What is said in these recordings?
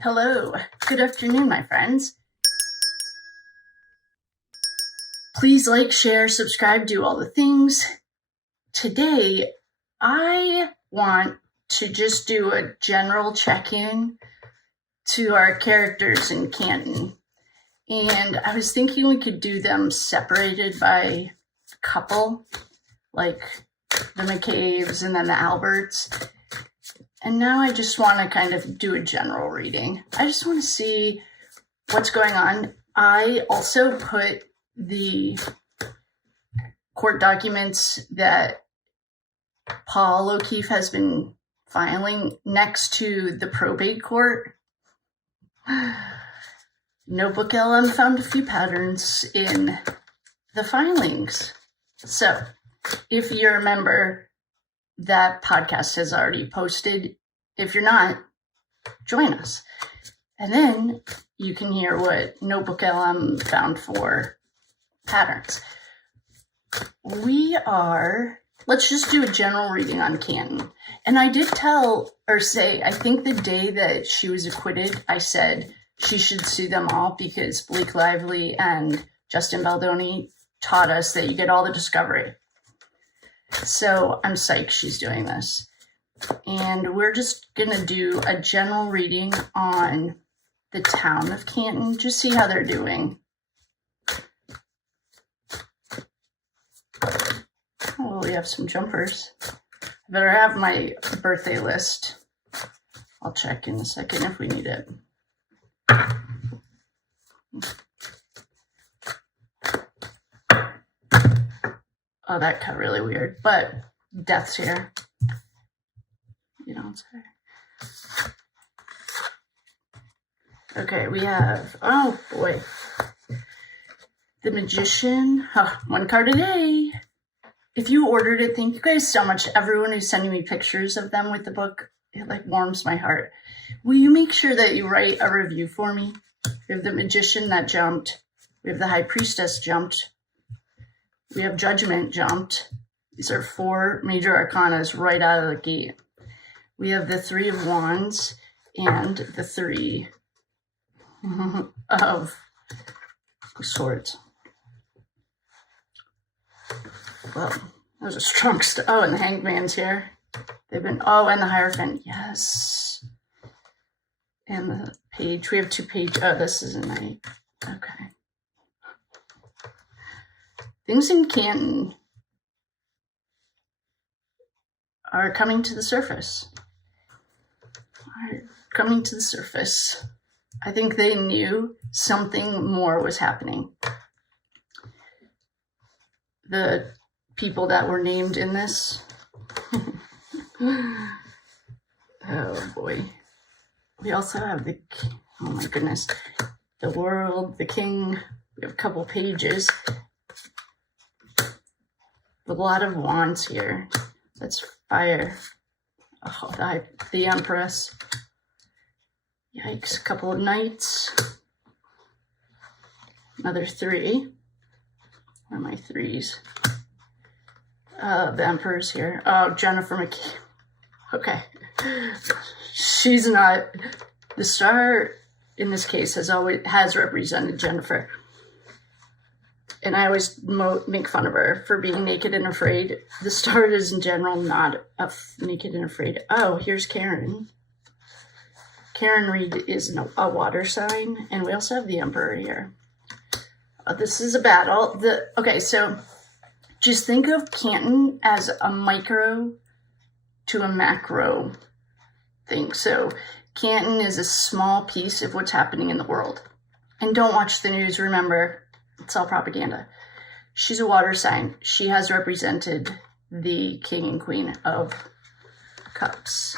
Hello, good afternoon, my friends. Please like, share, subscribe, do all the things. Today, I want to just do a general check-in to our characters in Canton. And I was thinking we could do them separated by couple, like the McCaves and then the Alberts. And now I just want to kind of do a general reading. I just want to see what's going on. I also put the court documents that Paul O'Keefe has been filing next to the probate court. Notebook LM found a few patterns in the filings. So if you're a member, that podcast has already posted. If you're not, join us. And then you can hear what Notebook LM found for patterns. Let's just do a general reading on Canton. And I did say, I think the day that she was acquitted, I said she should sue them all because Blake Lively and Justin Baldoni taught us that you get all the discovery. So I'm psyched she's doing this. And we're just going to do a general reading on the town of Canton, just see how they're doing. Oh, we have some jumpers. I better have my birthday list. I'll check in a second if we need it. Oh, that cut really weird, but death's here. You don't say. Okay, we have, oh boy. The Magician. Oh, one card a day. If you ordered it, thank you guys so much. Everyone who's sending me pictures of them with the book, it like warms my heart. Will you make sure that you write a review for me? We have the Magician that jumped. We have the High Priestess jumped. We have Judgment jumped. These are 4 major arcanas right out of the gate. We have the 3 of Wands and the 3 of Swords. Well, those are strong stuff. Oh, and the Hangman's here. And the Hierophant, yes. And the Page. We have 2 pages. Oh, this is a Knight. Okay. Things in Canton are coming to the surface. I think they knew something more was happening. The people that were named in this. Oh boy. We also have oh my goodness, the World, the King. We have a couple pages. A lot of wands here. That's fire. Oh, the Empress. Yikes, a couple of knights. Another 3. Where are my 3s? The Emperor's here. Oh, Jennifer McKee. Okay. She's not. The star in this case has represented Jennifer. And I always make fun of her for being naked and afraid. The star is in general not naked and afraid. Oh, here's Karen. Karen Reed is a water sign. And we also have the Emperor here. This is a battle. Okay, so just think of Canton as a micro to a macro thing. So Canton is a small piece of what's happening in the world. And don't watch the news, remember. It's all propaganda. She's a water sign. She has represented the King and Queen of Cups.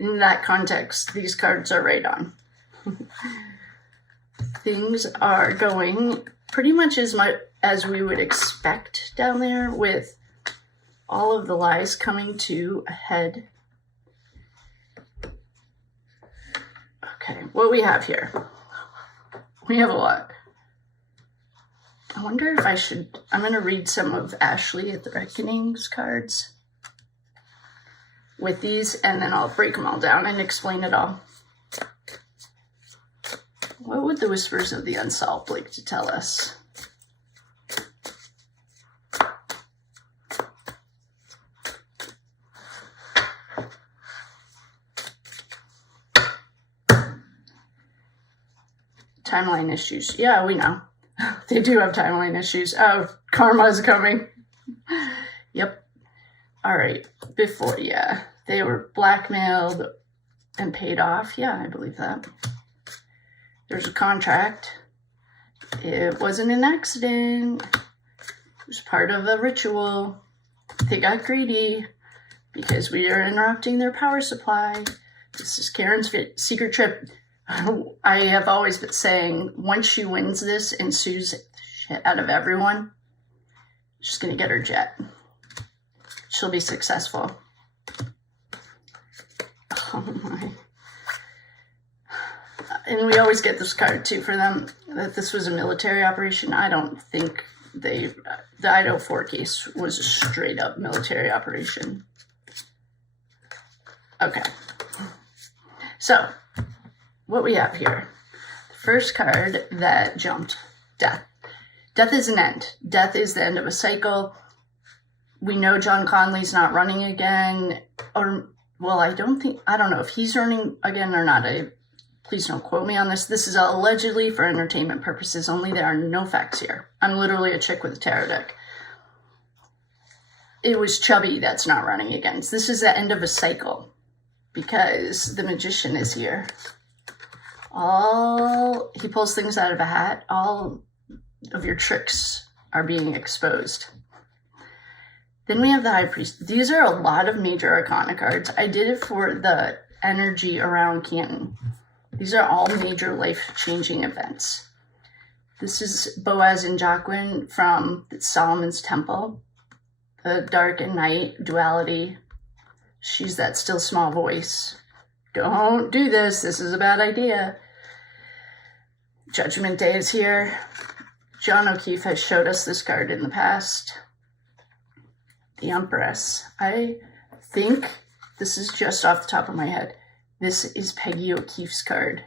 In that context, these cards are right on. Things are going pretty much as we would expect down there, with all of the lies coming to a head. Okay, what we have here. We have a lot. I wonder if I'm going to read some of Ashley at the Reckoning's cards. with these, and then I'll break them all down and explain it all. What would the Whispers of the Unsolved like to tell us? Timeline issues. Yeah, we know. They do have timeline issues. Oh, karma is coming. Yep. All right. Before, yeah. They were blackmailed and paid off. Yeah, I believe that. There's a contract. It wasn't an accident. It was part of a ritual. They got greedy because we are interrupting their power supply. This is Karen's secret trip. I have always been saying, once she wins this and sues the shit out of everyone, she's going to get her jet. She'll be successful. Oh my. And we always get this card too for them, that this was a military operation. I don't think the Idaho 4 case was a straight up military operation. Okay. So, what we have here, the first card that jumped, death. Death is an end. Death is the end of a cycle. We know John Conley's not running again, or, well, I don't know if he's running again or not. Please don't quote me on this. This is allegedly for entertainment purposes only. There are no facts here. I'm literally a chick with a tarot deck. It was Chubby that's not running again. So this is the end of a cycle because the Magician is here. He pulls things out of a hat. All of your tricks are being exposed. Then we have the High Priest. These are a lot of major Arcana cards. I did it for the energy around Canton. These are all major life-changing events. This is Boaz and Jacqueline from Solomon's Temple. The dark and night, duality. She's that still small voice. Don't do this. This is a bad idea. Judgment Day is here. John O'Keefe has showed us this card in the past. The Empress. I think this is just off the top of my head. This is Peggy O'Keefe's card.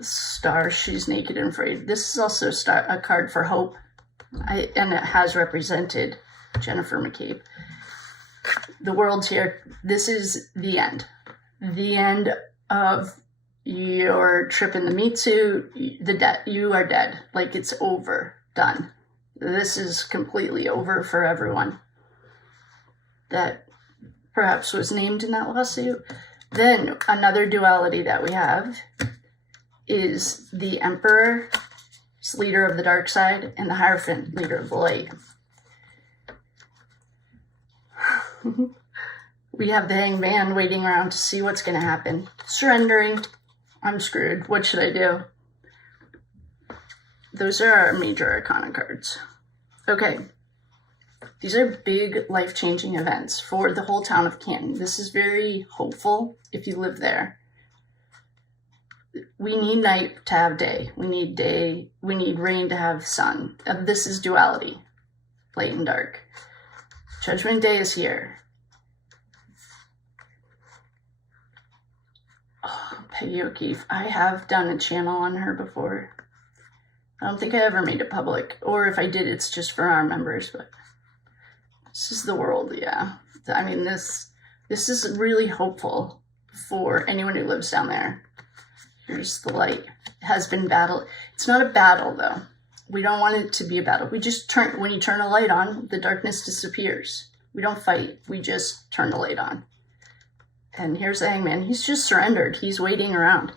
Star, she's naked and afraid. This is also a card for hope. And it has represented Jennifer McCabe. The world's here. This is the end. The end of your trip in the meat suit. You are dead. Like, it's over. Done. This is completely over for everyone that perhaps was named in that lawsuit. Then another duality that we have is the Emperor, leader of the dark side, and the Hierophant, leader of the light. We have the Hanged Man waiting around to see what's going to happen. Surrendering. I'm screwed. What should I do? Those are our major Arcana cards. Okay. These are big life-changing events for the whole town of Canton. This is very hopeful if you live there. We need night to have day. We need day. We need rain to have sun. This is duality. Light and dark. Judgment Day is here. Oh, Peggy O'Keefe. I have done a channel on her before. I don't think I ever made it public. Or if I did, it's just for our members. But this is the world, yeah. I mean, this is really hopeful for anyone who lives down there. Here's the light. It has been battled. It's not a battle, though. We don't want it to be a battle. We just when you turn a light on, the darkness disappears. We don't fight. We just turn the light on. And here's the Hangman. He's just surrendered. He's waiting around.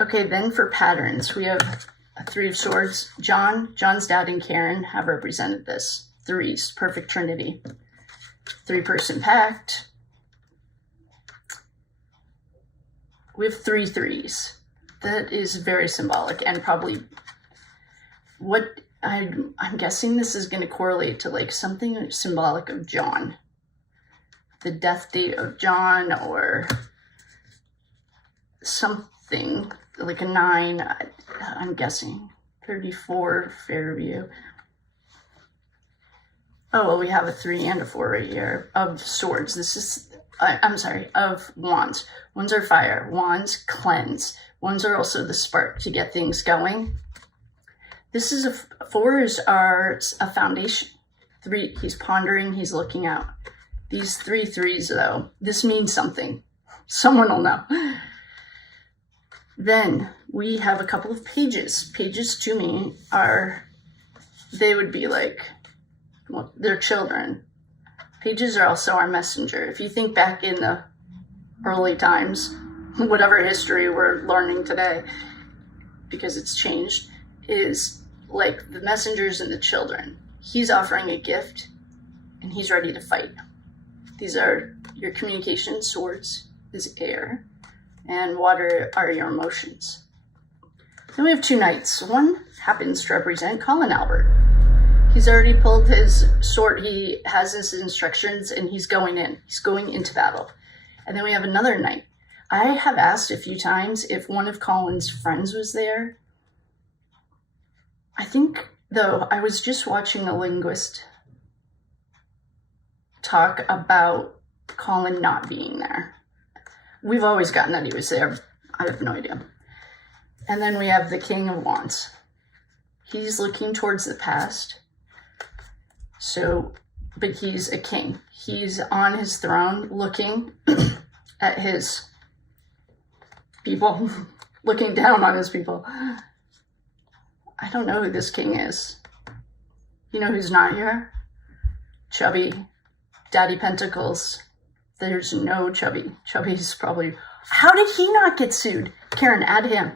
Okay, then for patterns, we have a Three of Swords. John's dad, and Karen have represented this. Threes, perfect trinity. Three-person pact. We have 3 threes. That is very symbolic, and probably what I'm guessing this is going to correlate to, like, something symbolic of John. The death date of John, or something like a 9. I'm guessing 34 Fairview. Oh, well, we have a 3 and a 4 right here of swords. This is, I'm sorry, of wands. Wands are fire. Wands cleanse. Wands are also the spark to get things going. This is a 4s are a foundation. 3, he's pondering, he's looking out. These 3 3s though, this means something. Someone will know. Then we have a couple of pages. Pages to me are, they would be like, well, they're children. Pages are also our messenger. If you think back in the early times, whatever history we're learning today, because it's changed, is like the messengers and the children. He's offering a gift and he's ready to fight. These are your communication. Swords is air, and water are your emotions. Then we have 2 knights. One happens to represent Colin Albert. He's already pulled his sword. He has his instructions and he's going in. He's going into battle. And then we have another knight. I have asked a few times if one of Colin's friends was there. I think, though, I was just watching a linguist talk about Colin not being there. We've always gotten that he was there. I have no idea. And then we have the King of Wands. He's looking towards the past. So, but he's a king. He's on his throne looking at his people, looking down on his people. I don't know who this king is. You know who's not here? Chubby. Daddy Pentacles. There's no Chubby. Chubby's probably... How did he not get sued? Karen, add him.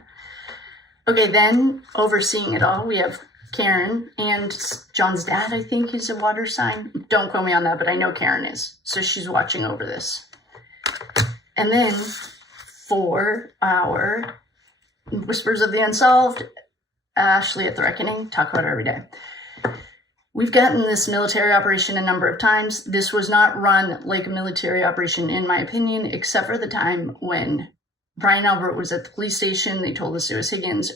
Okay, then overseeing it all, we have Karen and John's dad, I think, is a water sign. Don't quote me on that, but I know Karen is. So she's watching over this. And then for our Whispers of the Unsolved, Ashley at the Reckoning, talk about it every day. We've gotten this military operation a number of times. This was not run like a military operation, in my opinion, except for the time when Brian Albert was at the police station. They told us it was Higgins.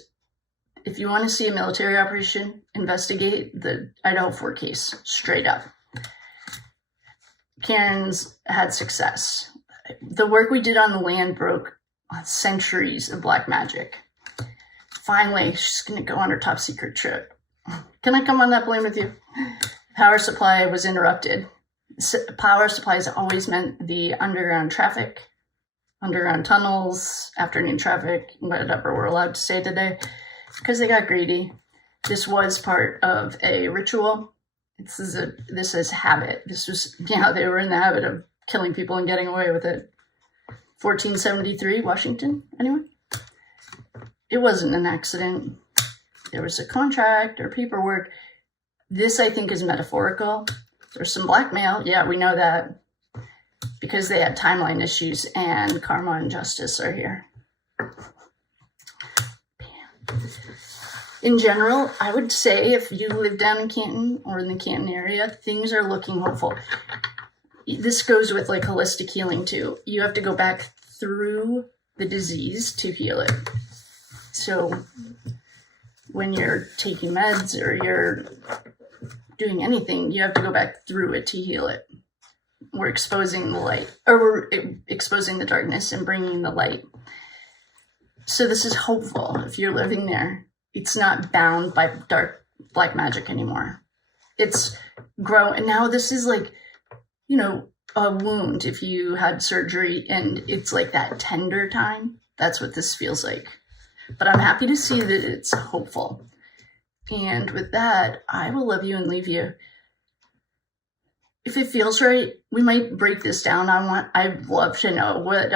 If you want to see a military operation, investigate the Idaho 4 case, straight up. Karen's had success. The work we did on the land broke centuries of black magic. Finally, she's going to go on her top secret trip. Can I come on that plane with you? Power supply was interrupted. Power supplies always meant the underground traffic, underground tunnels, afternoon traffic, whatever we're allowed to say today, because they got greedy. This was part of a ritual. This is habit. This was, they were in the habit of killing people and getting away with it. 1473, Washington, anyone? It wasn't an accident. There was a contract or paperwork. This, I think, is metaphorical. There's some blackmail. Yeah, we know that. Because they had timeline issues and karma and justice are here. In general, I would say if you live down in Canton or in the Canton area, things are looking hopeful. This goes with like holistic healing too. You have to go back through the disease to heal it. So when you're taking meds or you're doing anything, you have to go back through it to heal it. We're exposing the light, or we're exposing the darkness and bringing the light. So this is hopeful. If you're living there, it's not bound by dark black magic anymore. It's growing. And now this is like, a wound. If you had surgery and it's like that tender time, that's what this feels like. But I'm happy to see that it's hopeful. And with that, I will love you and leave you. If it feels right, we might break this down. I'd love to know what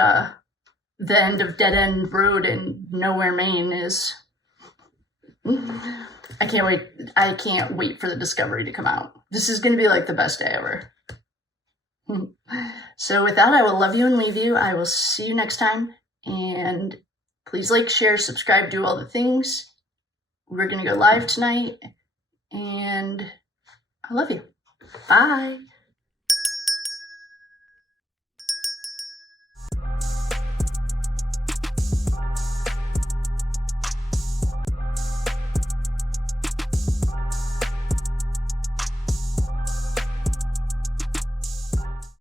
the end of Dead End Road in Nowhere, Maine is. I can't wait. I can't wait for the discovery to come out. This is going to be like the best day ever. So with that, I will love you and leave you. I will see you next time. And please like, share, subscribe, do all the things. We're going to go live tonight. And I love you. Bye.